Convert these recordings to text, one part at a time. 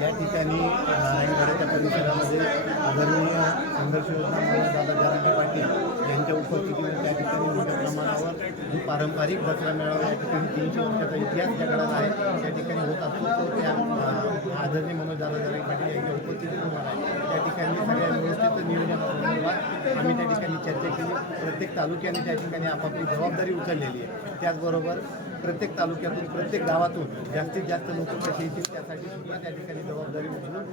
या ठिकाणी या नारायणगडाच्या परिसरामध्ये आदरणीय संघर्ष योजना दादा जरांगे पाटील यांच्या उपस्थितीने त्या ठिकाणी मोठ्या प्रमाणावर जो पारंपरिक दसरा मेळावा या ठिकाणी तीनशे वर्षाचा इतिहास त्या काळात आहे त्या ठिकाणी होत असतो. तो त्या आदरणीय मनोज दादा जरांगे पाटील यांच्या उपस्थितीत होणार आहे. त्या ठिकाणी सगळ्या व्यवस्थित नियोजनासंदर्भात आम्ही त्या ठिकाणी चर्चा केली. प्रत्येक तालुक्याने त्या ठिकाणी आपापली जबाबदारी उचललेली आहे. त्याचबरोबर प्रत्येक तालुक्यातून प्रत्येक गावातून जास्तीत जास्त लोक कसे येतील त्यासाठी सुद्धा त्या ठिकाणी जबाबदारी उचलून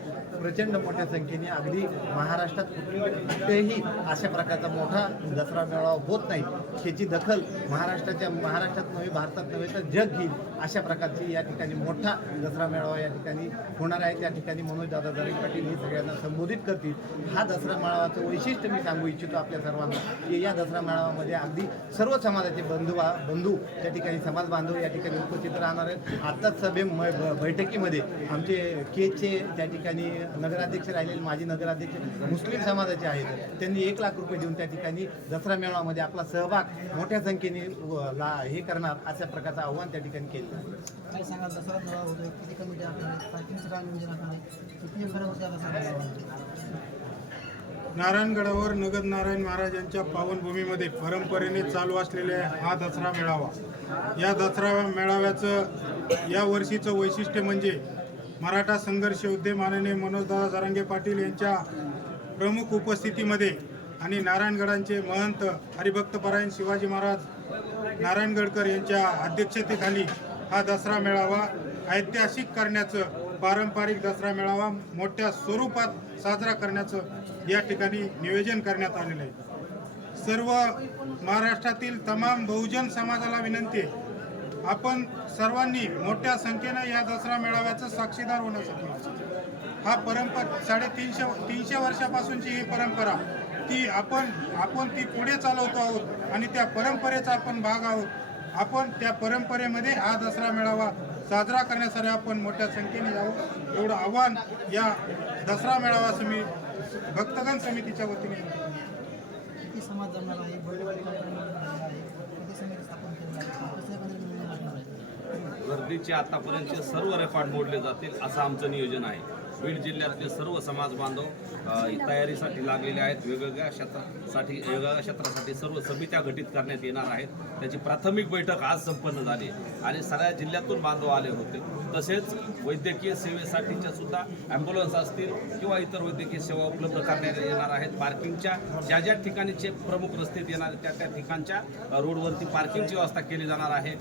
प्रचंड मोठ्या संख्येने अगदी महाराष्ट्रात कुठेही अशा प्रकारचा मोठा दसरा मेळावा होत नाही. ह्याची दखल महाराष्ट्राच्या महाराष्ट्रात नव्हे भारतात नव्हे तर जग घेईल अशा प्रकारची या ठिकाणी मोठा दसरा मेळावा या ठिकाणी होणार आहे. त्या ठिकाणी मनोजदादा दादा पाटील हे सगळ्यांना संबोधित करतील. हा दसरा मेळावाचं वैशिष्ट्य मी सांगू इच्छितो आपल्या सर्वांना की या दसरा मेळाव्यामध्ये अगदी सर्व समाजाचे बंधू बंधू त्या ठिकाणी समाज बांधव या ठिकाणी उपस्थित राहणार आहेत. आत्ताच सभे म- ब- बैठकीमध्ये आमचे केचे त्या ठिकाणी नगराध्यक्ष राहिलेले माजी नगराध्यक्ष मुस्लिम समाजाचे आहेत. त्यांनी एक लाख रुपये देऊन त्या ठिकाणी दसरा मेळाव्यामध्ये आपला सहभाग मोठ्या संख्येने ला हे करणार अशा प्रकारचं आव्हान त्या ठिकाणी केलं काय दसरा मेळावा किती कमिटी किती वर्षी दसरा मेळावा आहे? नारायणगडावर नगद नारायण महाराज यांच्या पावनभूमीमध्ये परंपरेने चालू असलेल्या हा दसरा मेळावा. या दसरा मेळाव्याचं या वर्षीचं वैशिष्ट्य म्हणजे मराठा संघर्ष योद्धे माननीय मनोजदादा जरांगे पाटील यांच्या प्रमुख उपस्थितीमध्ये आणि नारायणगडांचे महंत हरिभक्तपरायण शिवाजी महाराज नारायणगडकर यांच्या अध्यक्षतेखाली हा दसरा मेळावा ऐतिहासिक करण्याचं पारंपरिक दसरा मेळावा मोठ्या स्वरूपात साजरा करण्याचं या ठिकाणी नियोजन करण्यात आलेलं आहे. सर्व महाराष्ट्रातील तमाम बहुजन समाजाला विनंती आहे. आपण सर्वांनी मोठ्या संख्येनं या दसरा मेळाव्याचं साक्षीदार होण्यासाठी हा परंपरा साडेतीनशे तीनशे वर्षापासूनची ही परंपरा ती आपण आपण ती पुढे चालवतो आहोत आणि त्या परंपरेचा आपण भाग आहोत. आपण त्या परंपरेमध्ये हा दसरा मेळावा साजरा करण्यासाठी आपण मोठ्या संख्येने यावं एवढं आव्हान या दसरा मेळावा समी भक्तगण समितीच्या वतीने. समाज जमणार आहे? समिती गर्दीचे आतापर्यंतचे सर्व रेकॉर्ड मोडले जातील असं आमचं नियोजन आहे. बीड जिल्ह्यातले सर्व समाज बांधव तयारीसाठी लागलेले आहेत. वेगवेगळ्या क्षेत्रासाठी वेगवेगळ्या क्षेत्रासाठी सर्व समित्या गठीत करण्यात येणार आहेत. त्याची प्राथमिक बैठक आज संपन्न झाली आणि सगळ्या जिल्ह्यातून बांधव आले होते. तसेच वैद्यकीय सेवेसाठीच्या सुद्धा ॲम्ब्युलन्स असतील किंवा इतर वैद्यकीय सेवा उपलब्ध करण्यात येणार आहेत. पार्किंगच्या ज्या ज्या ठिकाणीचे प्रमुख रस्ते येणार आहेत त्या त्या ठिकाणच्या रोडवरती पार्किंगची व्यवस्था केली जाणार आहे.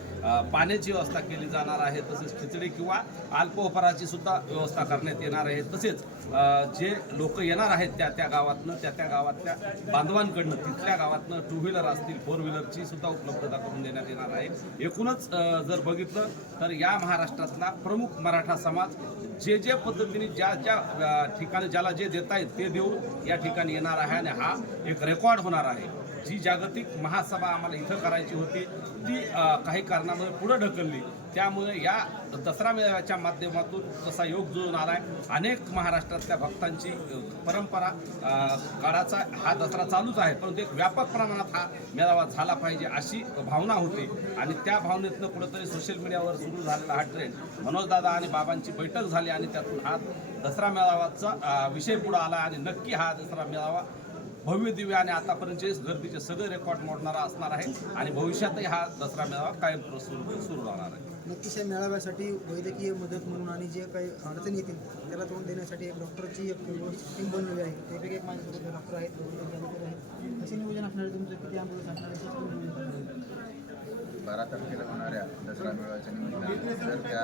पाण्याची व्यवस्था केली जाणार आहे. तसेच खिचडी किंवा अल्पोपहाराची सुद्धा व्यवस्था करण्यात येणार आहे. तसेच जे लोक येणार आहेत त्या त्या गावातनं त्या त्या गावातल्या बांधवांकडनं तिथल्या गावातनं टू व्हीलर असतील फोर व्हीलरची सुद्धा उपलब्धता करून देण्यात येणार आहे. एकूणच जर बघितलं तर या महाराष्ट्रातला प्रमुख मराठा समाज जे जे पद्धतीने ज्या ज्या ठिकाणी ज्याला जे देत आहेत ते देऊन या ठिकाणी येणार आहे आणि हा एक रेकॉर्ड होणार आहे. जी जागतिक महासभा आम्हाला इथं करायची होती ती काही कारणामुळे पुढं ढकलली. त्यामुळे या दसरा मेळाव्याच्या माध्यमातून तसा योग जुळून आला आहे अनेक महाराष्ट्रातल्या भक्तांची परंपरा काळाचा हा दसरा चालूच आहे. परंतु एक व्यापक प्रमाणात हा मेळावा झाला पाहिजे अशी भावना होती. आणि त्या भावनेतनं कुठंतरी सोशल मीडियावर सुरू झालेला हा ट्रेंड मनोजदादा आणि बाबांची बैठक झाली आणि त्यातून हा दसरा मेळावाचा विषय पुढे आला. आणि नक्की हा दसरा मेळावा भव्य दिव्य आणि आतापर्यंतचे गर्दीचे सगळे रेकॉर्ड मोडणारा असणार आहे आणि भविष्यातही हा दसरा मेळावा कायम सुरू सुरू राहणार आहे. नक्कीच या मेळाव्यासाठी वैद्यकीय मदत म्हणून आणि जे काही अडचणी येतील त्याला तोंड देण्यासाठी एक डॉक्टरची एक टीम बनलेली आहे. त्यापैकी एक माझ्यासोबत डॉक्टर आहेत कसे नियोजन असणार तुमचं? किती ॲम्ब्युलन्स असणार? बारा तारखेला होणाऱ्या दसरा मेळाव्याच्या निमित्ताने जर त्या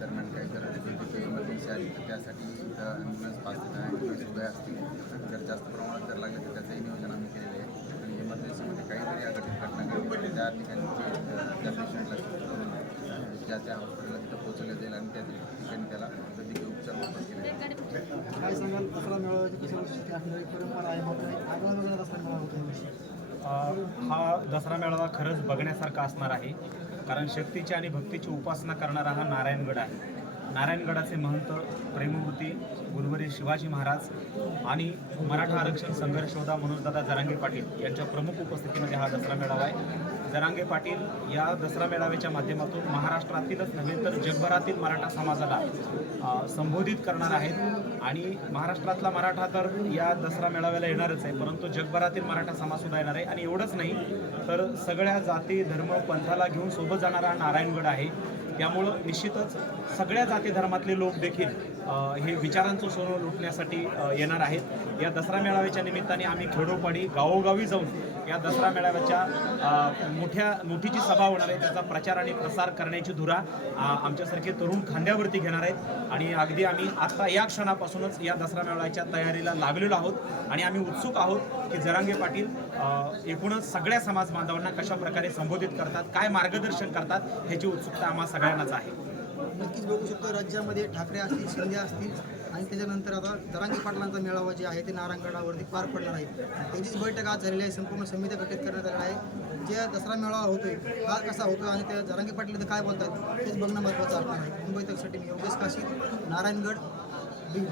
दरम्यान काही जर इमर्जन्सी आली तर त्यासाठी इथं ॲम्ब्युलन्स पाच ॲम्ब्युलन्स उभ्या असतील जर जास्त प्रमाणात जर लागले तर त्याचंही नियोजन आम्ही केलेलं आहे आणि इमर्जन्सीमध्ये काहीतरी अघटित घटना त्या ठिकाणी त्या पेशंटला ज्या त्या हॉस्पिटलला तिथं पोहोचवलं जाईल आणि त्या ठिकाणी त्याला वैद्यकीय उपचार मोफत केले काय सांगाल? दसरा मेळाव्याची कशी परंपरा आहे दसरा मेळावा हा दसरा मेळावा खरंच बघण्यासारखा असणार आहे. कारण शक्तीची आणि भक्तीची उपासना करणारा हा नारायणगड आहे. नारायणगडाचे महंत प्रेममूर्ती गुरुवरी शिवाजी महाराज आणि मराठा आरक्षण संघर्ष योद्धा मनोजदादा जरांगे पाटील यांच्या प्रमुख उपस्थितीमध्ये हा दसरा मेळावा आहे. जरांगे पाटील या दसरा मेळाव्याच्या माध्यमातून महाराष्ट्रातीलच नव्हे तर जगभरातील मराठा समाजाला संबोधित करणार आहेत. आणि महाराष्ट्रातला मराठा तर या दसरा मेळाव्याला येणारच आहे परंतु जगभरातील मराठा समाजसुद्धा येणार आहे. आणि एवढंच नाही तर सगळ्या जाती धर्म पंथाला घेऊन सोबत जाणारा नारायणगड आहे. त्यामुळं निश्चितच सगळ्या जाती धर्मातले लोक देखील हे विचारांचं सोनं लुटण्यासाठी येणार आहेत. या दसरा मेळाव्याच्या निमित्ताने आम्ही खेडोपाडी गावोगावी जाऊन या दसरा मेळाव्याच्या मोठ्या मोठीची सभा होणार आहे. त्याचा प्रचार आणि प्रसार करण्याची धुरा आमच्यासारखे तरुण खांद्यावरती घेणार आहेत. आणि अगदी आम्ही आत्ता या क्षणापासूनच या दसरा मेळाव्याच्या तयारीला लागलेलो आहोत. आणि आम्ही उत्सुक आहोत की जरांगे पाटील एकूणच सगळ्या समाज बांधवांना कशा प्रकारे संबोधित करतात काय मार्गदर्शन करतात ह्याची उत्सुकता आम्हा सगळ्यांनाच आहे. नक्कीच बघू शकतो. राज्यामध्ये ठाकरे असतील शिंदे असतील आणि त्याच्यानंतर आता दरांगी पाटलांचा मेळावा जे आहे ते नारायणगडावरती पार पडणार आहे. त्याचीच बैठक आज झालेली आहे. संपूर्ण समिती गठीत करण्यात आलेल्या आहे. जे दसरा मेळावा होतोय हा कसा होतो आणि त्या दरांगी पाटील इथं काय बोलतात तेच बघणं महत्त्वाचं असणार आहे. मुंबई तकसाठी मी योगेश काशी नारायणगड बीड.